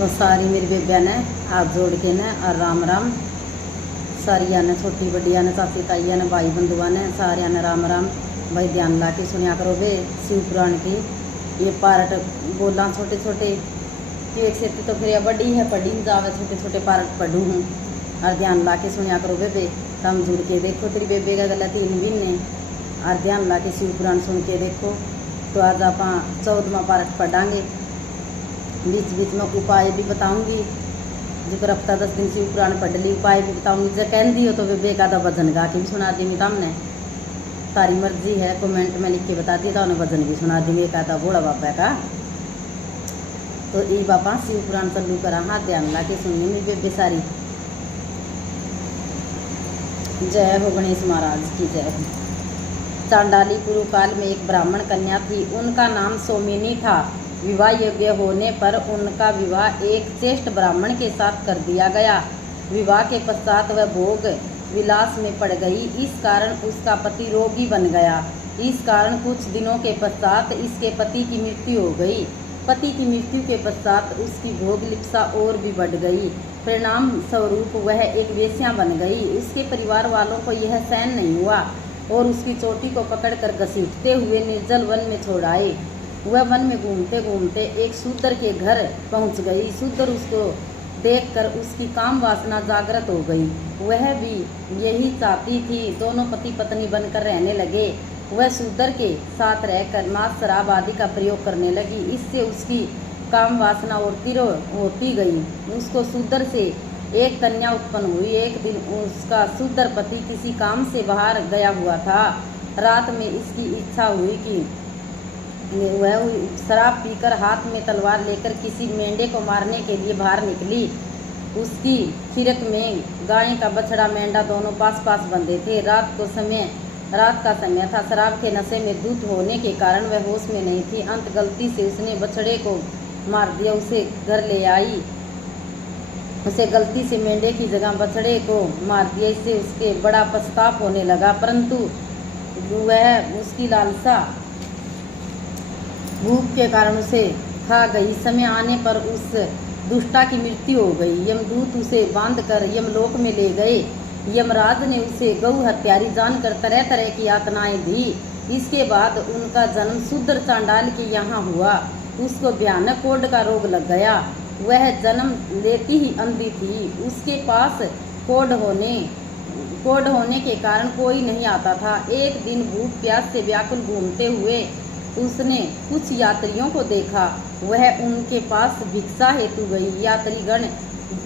तो सारी मेरी बेबिया ने हाथ जोड़ के ने और राम राम सारिया ने, छोटी बड़िया ने, चाची ताइया ने, भाई बंधुआ ने, सारिया ने राम राम। भाई ध्यान ला के सुनिया करो बे शिव पुराण की ये पार्ट बोला छोटे छोटे कि एक सेती तो फिर बड़ी है पढ़ी नहीं जावे, छोटे छोटे पार्ट पढ़ू हूँ और ध्यान ला के सुनिया करो बे तम जुड़ के देखो तेरी बेबे का गला 3 दिन ने और ध्यान ला के शिव पुराण सुन के देखो। तो आज आप 14वां पार्ट पढ़ांगे, बीच बीच में उपाय भी बताऊंगी। जो हफ्ता 10 दिन शिव पुराण पढ़ ली उपाय भी बताऊंगी। जो कह दी हो तो बेबे का भजन गा के भी सुना दी हमने, तारी मर्जी है। कमेंट में लिख के बता दी तो उन्हें भजन भी सुना दी एक आधा बूढ़ा बाबा का। तो ये बाबा शिव पुराण चालू करा, हाथ ध्यान ला के सुनिए मेरी बेबे सारी। जय हो गणेश महाराज की जय हो। चांडाली पूर्व काल में एक ब्राह्मण कन्या थी, उनका नाम सोमिनी था। विवाह योग्य होने पर उनका विवाह एक श्रेष्ठ ब्राह्मण के साथ कर दिया गया। विवाह के पश्चात वह भोग विलास में पड़ गई, इस कारण उसका पति रोगी बन गया। इस कारण कुछ दिनों के पश्चात इसके पति की मृत्यु हो गई। पति की मृत्यु के पश्चात उसकी भोग लिप्सा और भी बढ़ गई। परिणाम स्वरूप वह एक वेश्या बन गई। उसके परिवार वालों को यह सहन नहीं हुआ और उसकी चोटी को पकड़कर घसीटते हुए निर्जल वन में छोड़ आए। वह वन में घूमते घूमते एक शूद्र के घर पहुंच गई। शूद्र उसको देखकर उसकी काम वासना जागृत हो गई। वह भी यही चाहती थी, दोनों पति पत्नी बनकर रहने लगे। वह शूद्र के साथ रहकर मांस शराब आदि का प्रयोग करने लगी। इससे उसकी काम वासना और तीव्र होती गई। उसको शूद्र से एक कन्या उत्पन्न हुई। एक दिन उसका शूद्र पति किसी काम से बाहर गया हुआ था। रात में इसकी इच्छा हुई कि वह शराब पीकर हाथ में तलवार लेकर किसी मेंढे को मारने के लिए बाहर निकली। उसकी खिरक में गाय का बछड़ा मेंढा दोनों पास पास बंधे थे। रात का समय था। शराब के नशे में धुत होने के कारण वह होश में नहीं थी। अंत गलती से उसने बछड़े को मार दिया। उसे घर ले आई। उसे गलती से मेंढे की जगह बछड़े को मार दिया। इससे उसके बड़ा पछताप होने लगा, परंतु वह उसकी लालसा भूख के कारण उसे खा गई। समय आने पर उस दुष्टा की मृत्यु हो गई। यमदूत उसे बांधकर यमलोक में ले गए। यमराज ने उसे गौ हत्यारी जानकर तरह तरह की यातनाएं दी। इसके बाद उनका जन्म शूद्र चांडाल के यहाँ हुआ। उसको भयानक कोढ़ का रोग लग गया। वह जन्म लेती ही अंधी थी। उसके पास कोढ़ होने के कारण कोई नहीं आता था। एक दिन भूख प्यास से व्याकुल घूमते हुए उसने कुछ यात्रियों को देखा। वह उनके पास भिक्षा हेतु गई। यात्रीगण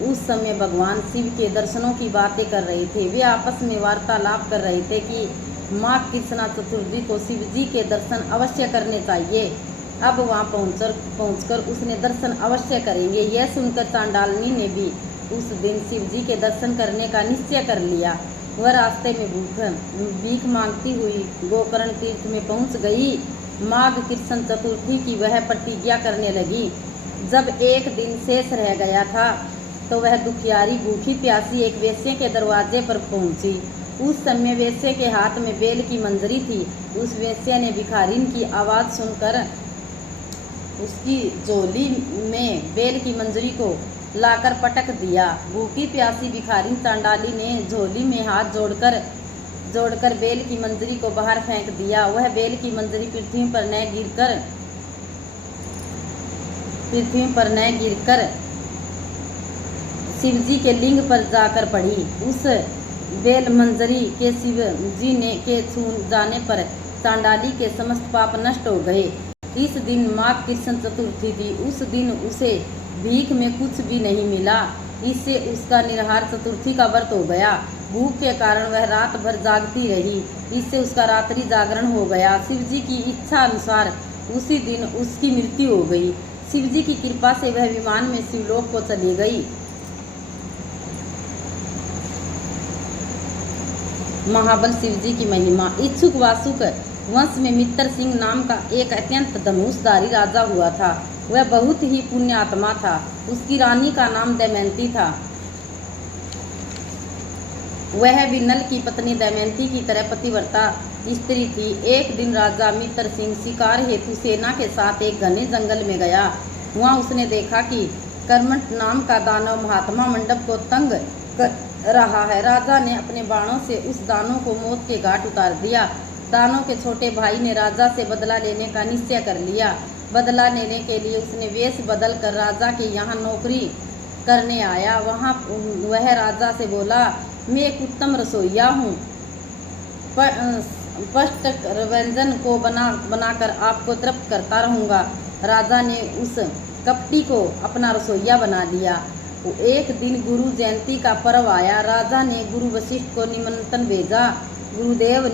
उस समय भगवान शिव के दर्शनों की बातें कर रहे थे। वे आपस में वार्तालाप कर रहे थे कि माँ कृष्णा चतुर्थी को शिव जी के दर्शन अवश्य करने चाहिए। अब वहाँ पहुंचकर उसने दर्शन अवश्य करेंगे। यह सुनकर चांडालनी ने भी उस दिन शिव जी के दर्शन करने का निश्चय कर लिया। वह रास्ते में भीख मांगती हुई गोकर्ण तीर्थ में पहुंच गई। माघ कृष्ण चतुर्थी की वह प्रतिज्ञा करने लगी। जब एक दिन शेष रह गया था तो वह दुखियारी भूखी प्यासी एक वेश्या के दरवाजे पर पहुंची। उस समय वेश्या के हाथ में बेल की मंजरी थी। उस वेश्या ने भिखारिन की आवाज़ सुनकर उसकी झोली में बेल की मंजरी को लाकर पटक दिया। भूखी प्यासी भिखारिन चांडाली ने झोली में हाथ जोड़कर बेल की मंजरी को बाहर फेंक दिया। वह बेल की मंजरी पृथ्वी पर न गिरकर शिव जी के लिंग पर जाकर पड़ी। उस बेल मंजरी के शिव जी के छू जाने पर चांडाली के समस्त पाप नष्ट हो गए। इस दिन माघ कृष्ण चतुर्थी थी। उस दिन उसे भीख में कुछ भी नहीं मिला। इससे उसका निराहार चतुर्थी का व्रत हो गया। भूख के कारण वह रात भर जागती रही। इससे उसका रात्रि जागरण हो गया। शिव जी की इच्छा अनुसार उसी दिन उसकी मृत्यु हो गई। शिव जी की कृपा से वह विमान में शिवलोक को चली गई। महाबल शिव जी की महिमा। इच्छुक वासुक वंश में मित्र सिंह नाम का एक अत्यंत धनुषधारी राजा हुआ था। वह बहुत ही पुण्यात्मा था। उसकी रानी का नाम दमयंती था। वह भी नल की पत्नी दमयंती की तरह पतिव्रता स्त्री थी। एक दिन राजा मित्र सिंह शिकार हेतु सेना के साथ एक घने जंगल में गया। वहाँ उसने देखा कि कर्मठ नाम का दानव महात्मा मंडप को तंग कर रहा है। राजा ने अपने बाणों से उस दानव को मौत के घाट उतार दिया। दानव के छोटे भाई ने राजा से बदला लेने का निश्चय कर लिया। बदला लेने के लिए उसने वेश बदल कर राजा के यहाँ नौकरी करने आया। वहाँ वह राजा से बोला, मैं एक उत्तम रसोइया हूँ, स्पष्ट व्यंजन को बनाकर आपको तृप्त करता रहूँगा। राजा ने उस कपटी को अपना रसोइया बना लिया। एक दिन गुरु जयंती का पर्व आया। राजा ने गुरु वशिष्ठ को निमंत्रण भेजा। गुरुदेव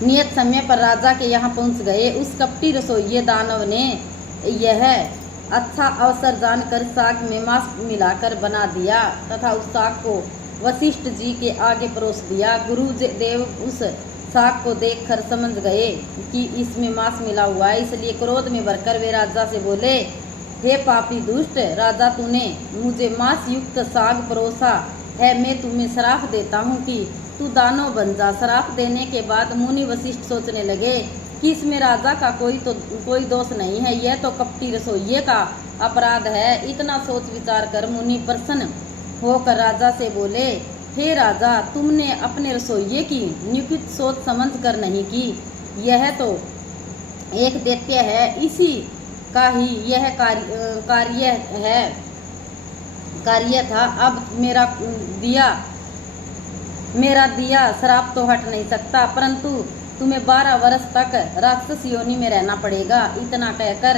नियत समय पर राजा के यहाँ पहुँच गए। उस कपटी रसोइये दानव ने यह अच्छा अवसर जानकर साग में मांस मिलाकर बना दिया तथा उस साग को वशिष्ठ जी के आगे परोस दिया। गुरुदेव उस साग को देखकर समझ गए कि इसमें मांस मिला हुआ है, इसलिए क्रोध में भरकर वे राजा से बोले, हे पापी दुष्ट राजा, तूने मुझे मांस युक्त साग परोसा है। मैं तुम्हें श्राप देता हूँ कि तू दानव बन जा। श्राप देने के बाद मुनि वशिष्ठ सोचने लगे कि इसमें राजा का कोई दोष नहीं है, यह तो कपटी रसोइये का अपराध है। इतना सोच विचार कर मुनि प्रसन्न होकर राजा से बोले, हे राजा, तुमने अपने रसोइये की नियुक्ति सोच समझ कर नहीं की। यह तो एक दैत्य है, इसी का ही यह कार्य था। अब मेरा दिया श्राप तो हट नहीं सकता, परंतु तुम्हें 12 वर्ष तक राक्षस योनि में रहना पड़ेगा। इतना कहकर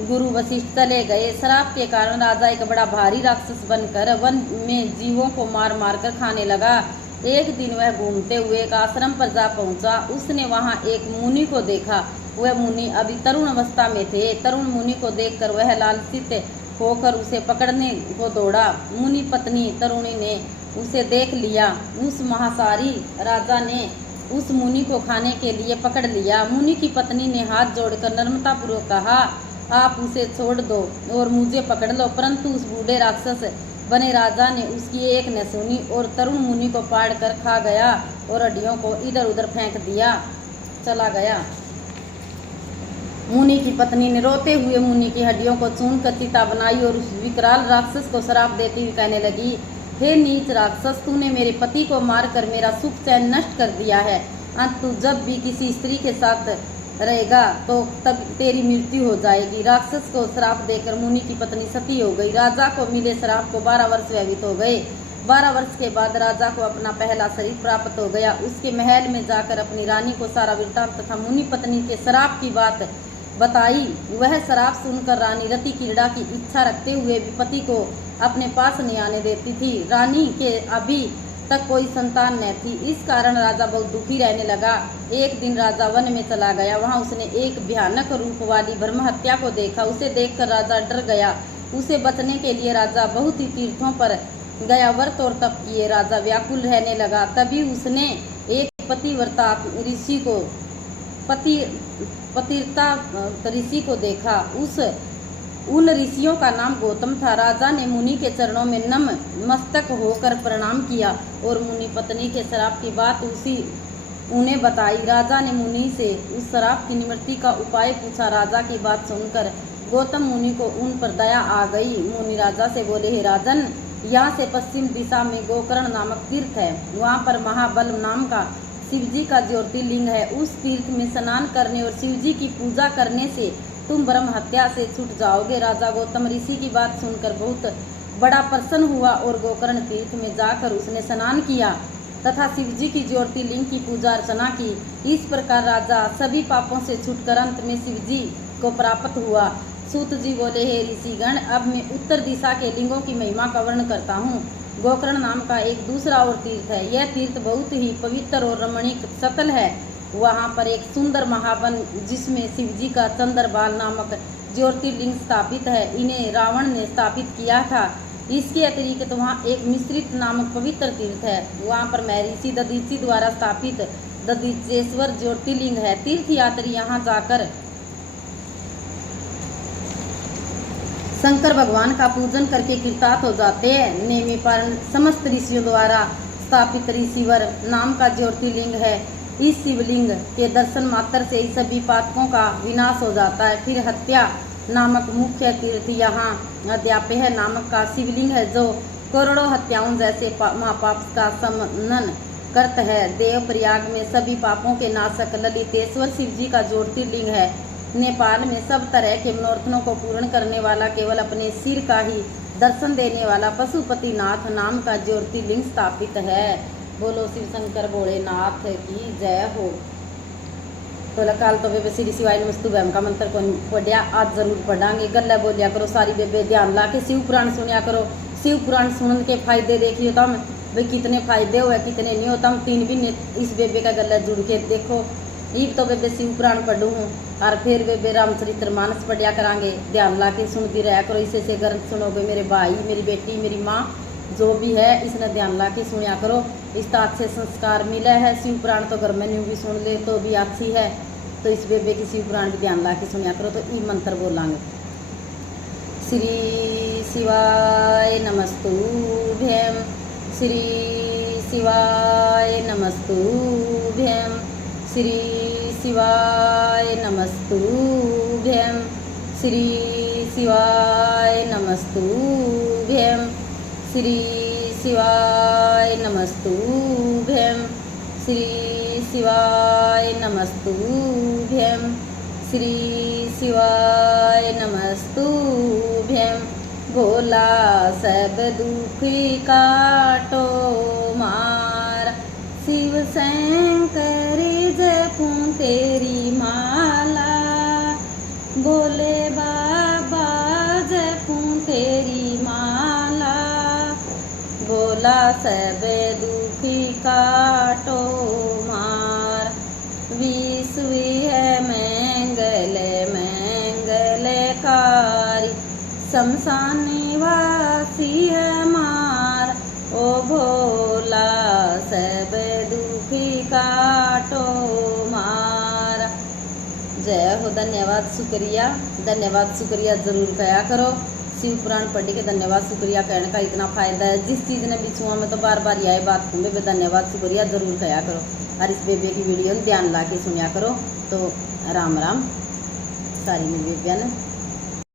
गुरु वशिष्ठ चले गए। श्राप के कारण राजा एक बड़ा भारी राक्षस बनकर वन में जीवों को मार मार कर खाने लगा। एक दिन वह घूमते हुए एक आश्रम पर जा पहुंचा। उसने वहां एक मुनि को देखा। वह मुनि अभी तरुण अवस्था में थे। तरुण मुनि को देखकर वह लालचित होकर उसे पकड़ने को दौड़ा। मुनि पत्नी तरुणी ने उसे देख लिया। उस महासारी राजा ने उस मुनि को खाने के लिए पकड़ लिया। मुनि की पत्नी ने हाथ जोड़कर नम्रतापूर्वक कहा, आप उसे छोड़ दो और मुझे पकड़ लो। परंतु उस बूढ़े राक्षस बने राजा ने उसकी एक न सुनी और तरुण मुनि को फाड़ कर खा गया और हड्डियों को इधर उधर फेंक दिया चला गया। मुनि की पत्नी ने रोते हुए मुनि की हड्डियों को चून कर चिता बनाई और उस विकराल राक्षस को श्राप देती हुई कहने लगी, हे नीच राक्षस, तूने मेरे पति को मारकर मेरा सुख चैन नष्ट कर दिया है। अंत तू जब भी किसी स्त्री के साथ रहेगा तो तब तेरी मृत्यु हो जाएगी। राक्षस को श्राप देकर मुनि की पत्नी सती हो गई। राजा को मिले श्राप को 12 वर्ष व्यतीत हो गए। 12 वर्ष के बाद राजा को अपना पहला शरीर प्राप्त हो गया। उसके महल में जाकर अपनी रानी को सारा वृत्तांत तथा मुनि पत्नी के श्राप की बात बताई। वह श्राप सुनकर रानी रति क्रीड़ा की इच्छा रखते हुए भी पति को अपने पास नहीं आने देती थी। रानी के अभी तक कोई संतान न थी। इस कारण राजा बहुत दुखी रहने लगा। एक दिन राजा वन में चला गया। वहां उसने एक भयानक रूप वाली ब्रह्महत्या को देखा। उसे देखकर राजा डर गया। उसे बचने के लिए राजा बहुत ही तीर्थों पर गया, व्रत और तप किए। राजा व्याकुल रहने लगा। तभी उसने एक पतिव्रता ऋषि को देखा। उन ऋषियों का नाम गौतम था। राजा ने मुनि के चरणों में नम मस्तक होकर प्रणाम किया और मुनि पत्नी के श्राप की बात उन्हें बताई। राजा ने मुनि से उस श्राप की निवृत्ति का उपाय पूछा। राजा की बात सुनकर गौतम मुनि को उन पर दया आ गई। मुनि राजा से बोले, हे राजन, यहाँ से पश्चिम दिशा में गोकर्ण नामक तीर्थ है। वहाँ पर महाबल नाम का शिवजी का ज्योतिर्लिंग है। उस तीर्थ में स्नान करने और शिवजी की पूजा करने से तुम ब्रह्म हत्या से छूट जाओगे। राजा गौतम ऋषि की बात सुनकर बहुत बड़ा प्रसन्न हुआ और गोकर्ण तीर्थ में जाकर उसने स्नान किया तथा शिवजी की ज्योतिर्लिंग की पूजा अर्चना की। इस प्रकार राजा सभी पापों से छूटकर अंत में शिवजी को प्राप्त हुआ। सूत जी बोले, हे ऋषिगण, अब मैं उत्तर दिशा के लिंगों की महिमा का वर्णन करता हूँ। गोकर्ण नाम का एक दूसरा और तीर्थ है। यह तीर्थ बहुत ही पवित्र और रमणीक सतल है। वहाँ पर एक सुंदर महावन जिसमें शिवजी का चंद्रबाल नामक ज्योतिर्लिंग स्थापित है। इन्हें रावण ने स्थापित किया था। इसके अतिरिक्त वहाँ एक मिश्रित नामक पवित्र तीर्थ है। वहाँ पर महर्षि दधीचि द्वारा स्थापित दधीचेश्वर ज्योतिर्लिंग है। तीर्थ यात्री यहाँ जाकर शंकर भगवान का पूजन करके कृतार्थ हो जाते हैं। नेमिपारण समस्त ऋषियों द्वारा स्थापित ऋषिवर नाम का ज्योतिर्लिंग है। इस शिवलिंग के दर्शन मात्र से ही सभी पातकों का विनाश हो जाता है। फिर हत्या नामक मुख्य तीर्थ यहाँ अद्यापय है नामक का शिवलिंग है जो करोड़ों हत्याओं जैसे महापाप का समनन करता है। देवप्रयाग में सभी पापों के नाशक ललितेश्वर शिव जी का ज्योतिर्लिंग है। नेपाल में सब तरह के मनोरथों को पूर्ण करने वाला केवल अपने सिर का ही दर्शन देने वाला पशुपतिनाथ नाम का ज्योतिर्लिंग स्थापित है। बोलो शिव शंकर भोलेनाथ की जय हो। तो काल तो बेबे श्री शिवाय नमस्तुभ्यम का मंत्र को पढ़िया, आज जरूर पढ़ांगे। गल्ला बोलिया करो सारी बेबे, ध्यान ला के शिव पुराण सुनिया करो। शिव पुराण सुनने के फायदे देखिए तो हम भाई कितने फायदे हुए कितने नहीं होता। हम 3 भी इस बेबे का गला जुड़ के देखो। ईब तो बेबे शिव पुराण पढ़ू हूँ और फिर बेबे रामचरित्र मानस पढ़िया करांगे। ध्यान ला के सुनती रहा करो। इसे से ग्रंथ सुनोगे मेरे भाई, मेरी बेटी, मेरी माँ, जो भी है इसने ध्यान ला के सुनिया करो। इस तरह अच्छे संस्कार मिले है। शिव पुराण तो घर में न्यू भी सुन ले तो भी अच्छी है। तो इस बेबे की शिव पुराण भी ध्यान ला के सुनिया करो। तो ई मंत्र बोलांगे। श्री शिवाय नमस्तुभ्यं, श्री शिवाय नमस्तुभ्यं, श्री शिवाय नमस्तुभ्यं, श्री शिवाय नमस्तुभ्यं, श्री शिवाय नमस्तुभ्यं, श्री शिवाय नमस्तुभ्यं, श्री शिवाय नमस्तुभ्यं। भोला सब दुख काटो मार, शिव शंकर जपूं तेरी माला, भोले बाबा जपूं तेरी माला। भोला सब दुख काटो मार, विश्व है मंगल मंगलकारी, शमशान निवासी हमार। ओ भोला सब दुख काटो मार। जय हो। धन्यवाद, शुक्रिया, धन्यवाद, शुक्रिया जरूर कया करो। शिव पुराण पढ़ के धन्यवाद शुक्रिया कहने का इतना फायदा है। जिस चीज़ ने भी छुआ में तो बार बार यही बात कहूँ बेबे, धन्यवाद शुक्रिया जरूर कया करो। और इस बेबे की वीडियो ध्यान ला के सुनिया करो। तो राम राम सारी बेबिया ने।